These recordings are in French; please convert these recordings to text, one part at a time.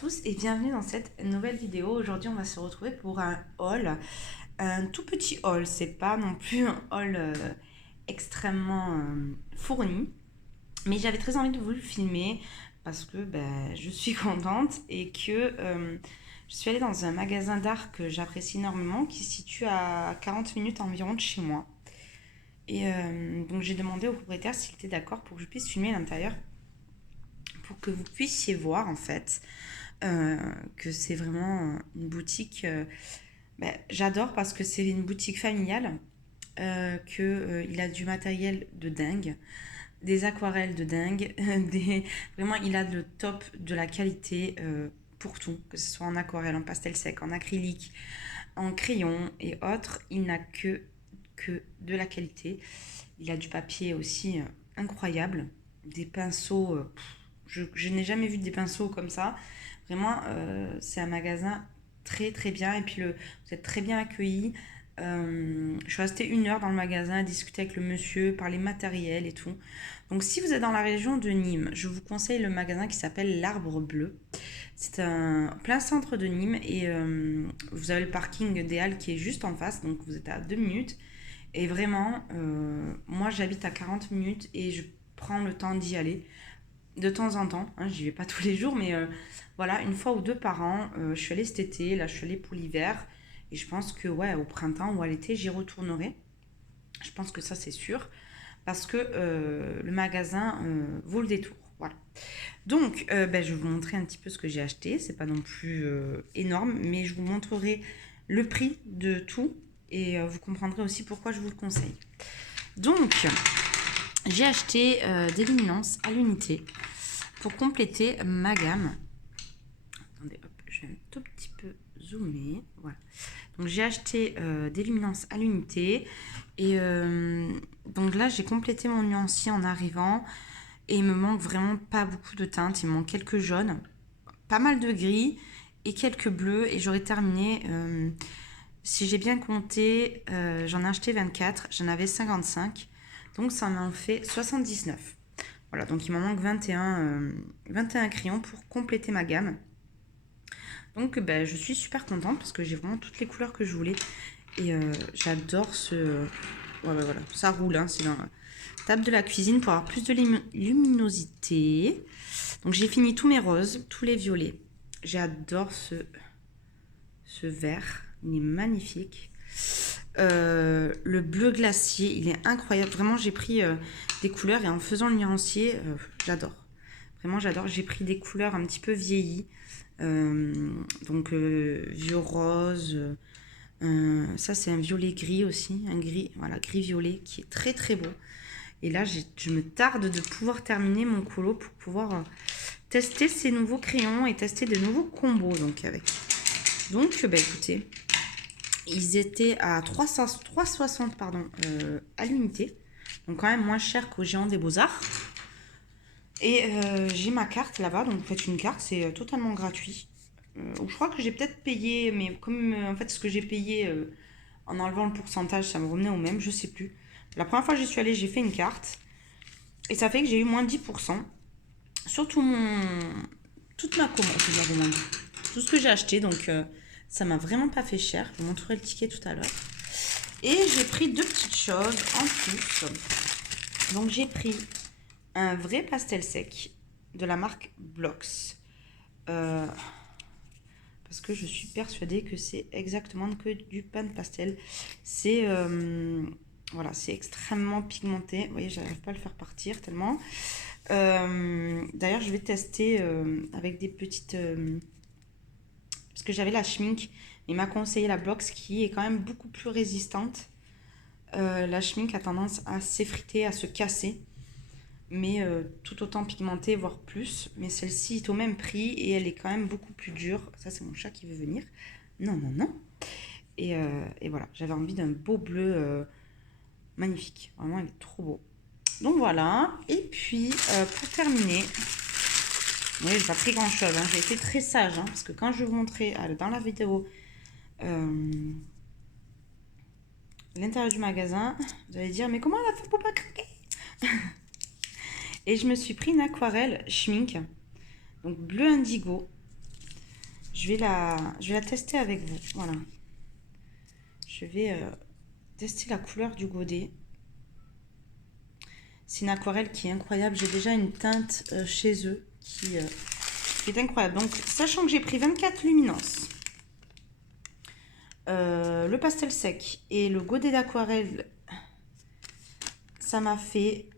tous et bienvenue dans cette nouvelle vidéo. Aujourd'hui, on va se retrouver pour un haul, un tout petit haul. C'est pas non plus un haul extrêmement fourni, mais j'avais très envie de vous le filmer parce que je suis contente et que je suis allée dans un magasin d'art que j'apprécie énormément qui se situe à 40 minutes environ de chez moi. Et donc j'ai demandé au propriétaire s'il était d'accord pour que je puisse filmer l'intérieur pour que vous puissiez voir en fait que c'est vraiment une boutique. J'adore parce que c'est une boutique familiale, qu'il a du matériel de dingue, des aquarelles de dingue, vraiment il a le top de la qualité pour tout, que ce soit en aquarelle, en pastel sec, en acrylique, en crayon et autres, il n'a que de la qualité. Il a du papier aussi incroyable, des pinceaux, je n'ai jamais vu des pinceaux comme ça. Vraiment, c'est un magasin très très bien. Et puis, vous êtes très bien accueillis. Je suis restée 1 heure dans le magasin à discuter avec le monsieur, parler matériel et tout. Donc, si vous êtes dans la région de Nîmes, je vous conseille le magasin qui s'appelle l'Arbre Bleu. C'est un plein centre de Nîmes et vous avez le parking des Halles qui est juste en face. Donc, vous êtes à 2 minutes. Et vraiment, moi, j'habite à 40 minutes et je prends le temps d'y aller de temps en temps, hein, j'y vais pas tous les jours, mais voilà, 1 fois ou 2 par an, je suis allée cet été, là je suis allée pour l'hiver, et je pense que ouais, au printemps ou à l'été, j'y retournerai. Je pense que ça c'est sûr, parce que le magasin vaut le détour. Voilà. Donc, je vais vous montrer un petit peu ce que j'ai acheté. C'est pas non plus énorme, mais je vous montrerai le prix de tout et vous comprendrez aussi pourquoi je vous le conseille. Donc, j'ai acheté des luminances à l'unité pour compléter ma gamme. Attendez, hop, je vais un tout petit peu zoomer. Voilà. Donc j'ai acheté des luminances à l'unité. Et donc là, j'ai complété mon nuancier en arrivant. Et il me manque vraiment pas beaucoup de teintes. Il me manque quelques jaunes, pas mal de gris et quelques bleus. Et j'aurais terminé. Si j'ai bien compté, j'en ai acheté 24. J'en avais 55. Donc ça m'en fait 79. Voilà, donc il m'en manque 21 crayons pour compléter ma gamme. Donc je suis super contente parce que j'ai vraiment toutes les couleurs que je voulais. Et j'adore ce... Voilà, ça roule, hein, c'est dans la table de la cuisine pour avoir plus de luminosité. Donc j'ai fini tous mes roses, tous les violets. J'adore ce vert, il est magnifique. Le bleu glacier, il est incroyable. Vraiment, j'ai pris des couleurs et en faisant le nuancier, j'adore. Vraiment, j'adore. J'ai pris des couleurs un petit peu vieillies. Donc, vieux rose. Ça, c'est un violet gris aussi. Un gris, voilà, gris-violet qui est très très beau. Et là, je me tarde de pouvoir terminer mon colo pour pouvoir tester ces nouveaux crayons et tester de nouveaux combos. Donc, écoutez, ils étaient à 3,60 à l'unité. Donc quand même moins cher qu'au Géant des Beaux-Arts. Et j'ai ma carte là-bas. Donc vous faites une carte, c'est totalement gratuit. Je crois que j'ai peut-être payé, mais comme en fait ce que j'ai payé en enlevant le pourcentage, ça me revenait au même, je sais plus. La première fois que j'y suis allée, j'ai fait une carte. Et ça fait que j'ai eu moins 10% sur toute ma commande. Tout ce que j'ai acheté. Donc ça m'a vraiment pas fait cher. Je vous montrerai le ticket tout à l'heure. Et j'ai pris 2 petites choses en plus. Donc j'ai pris un vrai pastel sec de la marque Blox. Parce que je suis persuadée que c'est exactement que du pan de pastel. C'est voilà, c'est extrêmement pigmenté. Vous voyez, j'arrive pas à le faire partir tellement. D'ailleurs, je vais tester avec des petites... parce que j'avais la Schmink. Il m'a conseillé la Blox qui est quand même beaucoup plus résistante. La Schmink a tendance à s'effriter, à se casser. Mais tout autant pigmentée, voire plus. Mais celle-ci est au même prix et elle est quand même beaucoup plus dure. Ça, c'est mon chat qui veut venir. Non, non, non. Et voilà, j'avais envie d'un beau bleu magnifique. Vraiment, il est trop beau. Donc voilà. Et puis, pour terminer... Oui, j'ai pas pris grand-chose. Hein. J'ai été très sage. Hein, parce que quand je vous montrais dans la vidéo l'intérieur du magasin, vous allez dire, mais comment elle a fait pour pas craquer? Et je me suis pris une aquarelle Schmink, donc bleu indigo. je vais la tester avec vous. Voilà. Je vais tester la couleur du godet. C'est une aquarelle qui est incroyable. J'ai déjà une teinte chez eux qui est incroyable. Donc, sachant que j'ai pris 24 luminances, le pastel sec et le godet d'aquarelle, ça m'a fait,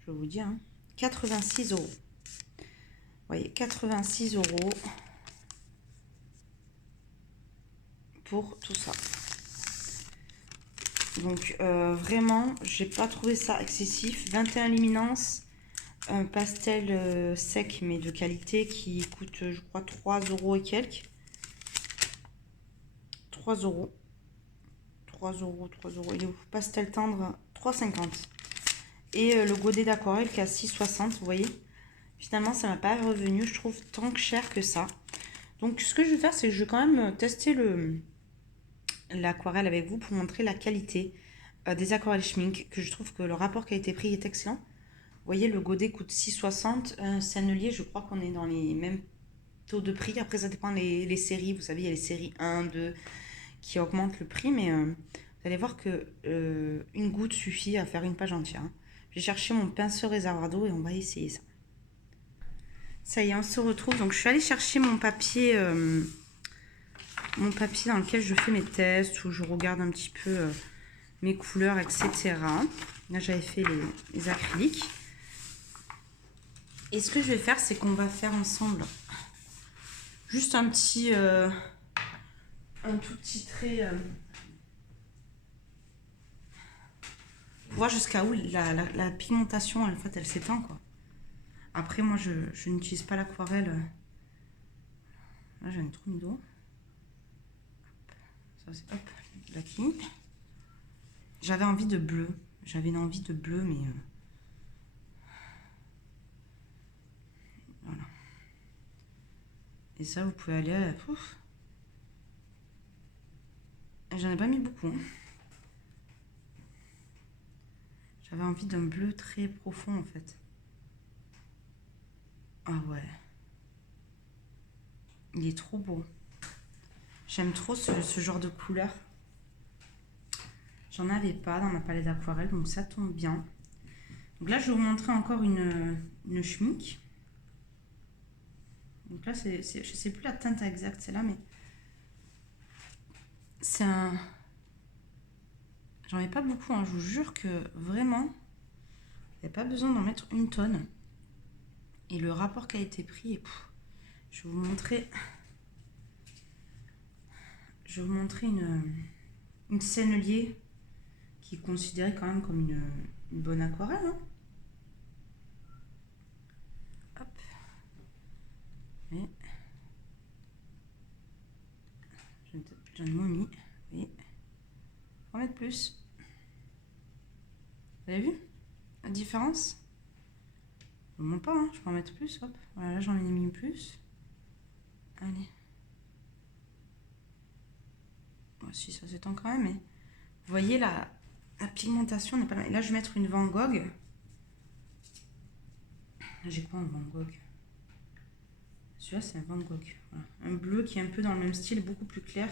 je vais vous dire, 86 €. Vous voyez, 86 € pour tout ça. Donc, vraiment, j'ai pas trouvé ça excessif. 21 luminances, un pastel sec mais de qualité qui coûte, je crois, 3 € et quelques. 3 €. 3 €, 3 €. Il est où? Pastel tendre, 3,50 €. Et le godet d'aquarelle qui est à 6,60 €, vous voyez. Finalement, ça m'a pas revenu, je trouve, tant que cher que ça. Donc, ce que je vais faire, c'est que je vais quand même tester l'aquarelle avec vous pour montrer la qualité des aquarelles Schmincke, que je trouve que le rapport qualité-prix est excellent. Vous voyez, le godet coûte 6,60 €. Un sennelier, je crois qu'on est dans les mêmes taux de prix. Après, ça dépend les séries. Vous savez, il y a les séries 1, 2 qui augmentent le prix, mais vous allez voir que une goutte suffit à faire une page entière. J'ai cherché mon pinceau réservoir d'eau et on va essayer ça. Ça y est, on se retrouve. Donc, je suis allée chercher mon papier dans lequel je fais mes tests, où je regarde un petit peu mes couleurs, etc. Là, j'avais fait les acryliques. Et ce que je vais faire, c'est qu'on va faire ensemble juste un tout petit trait pour voir jusqu'à où la pigmentation, en fait, elle s'étend, quoi. Après, moi, je n'utilise pas l'aquarelle. Là, j'ai un trou d'eau. Ça, c'est hop, la quille. J'avais envie de bleu. J'avais une envie de bleu, mais voilà. Et ça, vous pouvez aller à... J'en ai pas mis beaucoup. Hein. J'avais envie d'un bleu très profond, en fait. Ah ouais. Il est trop beau. J'aime trop ce genre de couleur. J'en avais pas dans ma palette d'aquarelle, donc ça tombe bien. Donc là, je vais vous montrer encore une Schmincke. Donc là, je sais plus la teinte exacte, c'est là, mais c'est un... J'en ai pas beaucoup, hein. Je vous jure que vraiment, il n'y a pas besoin d'en mettre une tonne. Et le rapport qualité-prix, je vais vous montrer... Je vais vous montrer une sennelier qui est considérée quand même comme une bonne aquarelle. Hein. Hop. Et j'en ai moins mis. Et on va mettre plus. Vous avez vu la différence? Je ne montre pas, hein. Je peux en mettre plus. Hop. Voilà, là j'en ai mis plus. Allez. Si ça s'étend quand même, mais vous voyez la pigmentation n'est pas là. Et là, je vais mettre une Van Gogh. J'ai quoi en Van Gogh? Celui-là, c'est un Van Gogh. Voilà. Un bleu qui est un peu dans le même style, beaucoup plus clair.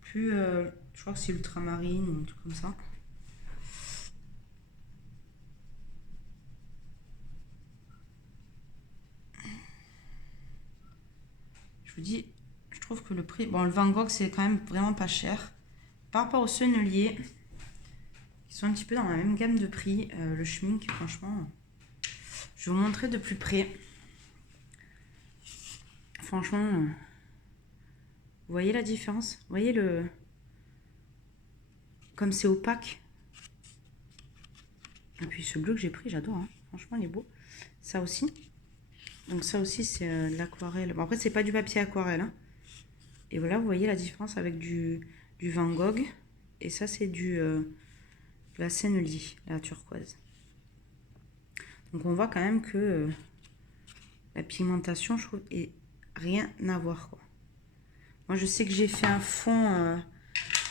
Plus, je crois que c'est ultramarine ou un truc comme ça. Je vous dis, je trouve que le prix... Bon, le Van Gogh, c'est quand même vraiment pas cher. Par rapport au sennelier, qui sont un petit peu dans la même gamme de prix, le Schmincke, franchement, je vais vous montrer de plus près. Franchement, vous voyez la différence? Vous voyez comme c'est opaque. Et puis ce bleu que j'ai pris, j'adore. Hein. Franchement, il est beau. Ça aussi. Donc ça aussi, c'est l'aquarelle. Bon, après, c'est pas du papier aquarelle. Hein. Et voilà, vous voyez la différence avec du Van Gogh. Et ça, c'est de la sennelier, la turquoise. Donc on voit quand même que la pigmentation, je trouve, est rien à voir, quoi. Moi, je sais que j'ai fait un fond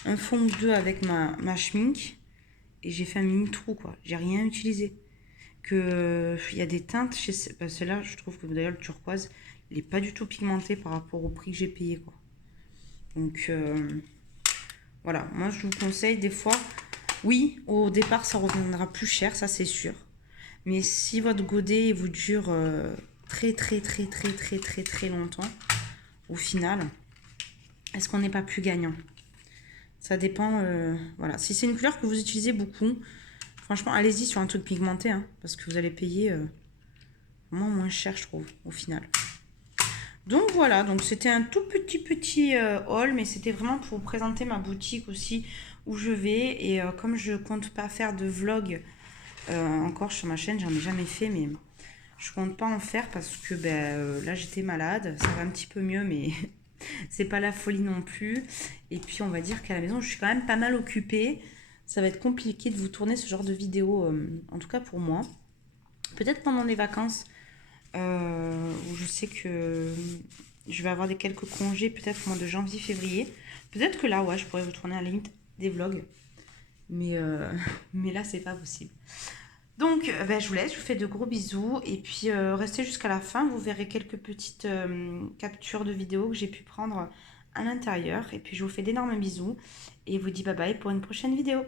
ou deux avec ma Schmincke. Et j'ai fait un mini trou, quoi. J'ai rien utilisé. Il y a des teintes chez celle-là, je trouve que d'ailleurs le turquoise, il n'est pas du tout pigmenté par rapport au prix que j'ai payé, quoi. Donc, voilà. Moi, je vous conseille des fois... Oui, au départ, ça reviendra plus cher, ça, c'est sûr. Mais si votre godet vous dure très longtemps, au final, est-ce qu'on n'est pas plus gagnant? Ça dépend, voilà. Si c'est une couleur que vous utilisez beaucoup, franchement, allez-y sur un truc pigmenté, hein, parce que vous allez payer moins cher, je trouve, au final. Donc voilà, donc c'était un tout petit haul, mais c'était vraiment pour vous présenter ma boutique aussi, où je vais. Et comme je compte pas faire de vlog encore sur ma chaîne, j'en ai jamais fait, mais je compte pas en faire parce que là j'étais malade, ça va un petit peu mieux, mais c'est pas la folie non plus. Et puis on va dire qu'à la maison je suis quand même pas mal occupée, ça va être compliqué de vous tourner ce genre de vidéo, en tout cas pour moi. Peut-être pendant les vacances, où je sais que je vais avoir quelques congés, peut-être au mois de janvier, février. Peut-être que là, ouais, je pourrais vous tourner à la limite des vlogs. Mais là, c'est pas possible. Donc, je vous laisse, je vous fais de gros bisous. Et puis, restez jusqu'à la fin. Vous verrez quelques petites captures de vidéos que j'ai pu prendre à l'intérieur. Et puis, je vous fais d'énormes bisous. Et vous dis bye bye pour une prochaine vidéo.